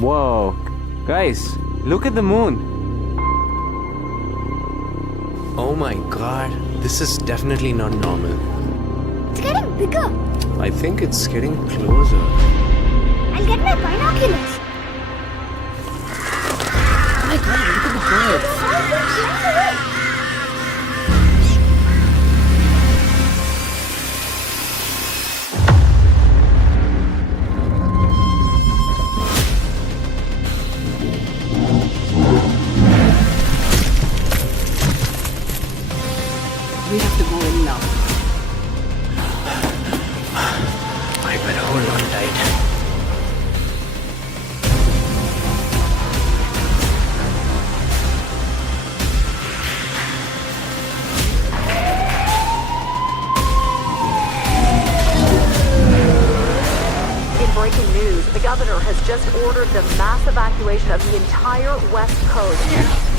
Whoa. Guys, look at the moon. Oh my god, this is definitely not normal. It's getting bigger. I think it's getting closer. I'll get my binoculars. Oh my god, look at the bird. We have to go in now. I better hold on tight. In breaking news, the governor has just ordered the mass evacuation of the entire West Coast.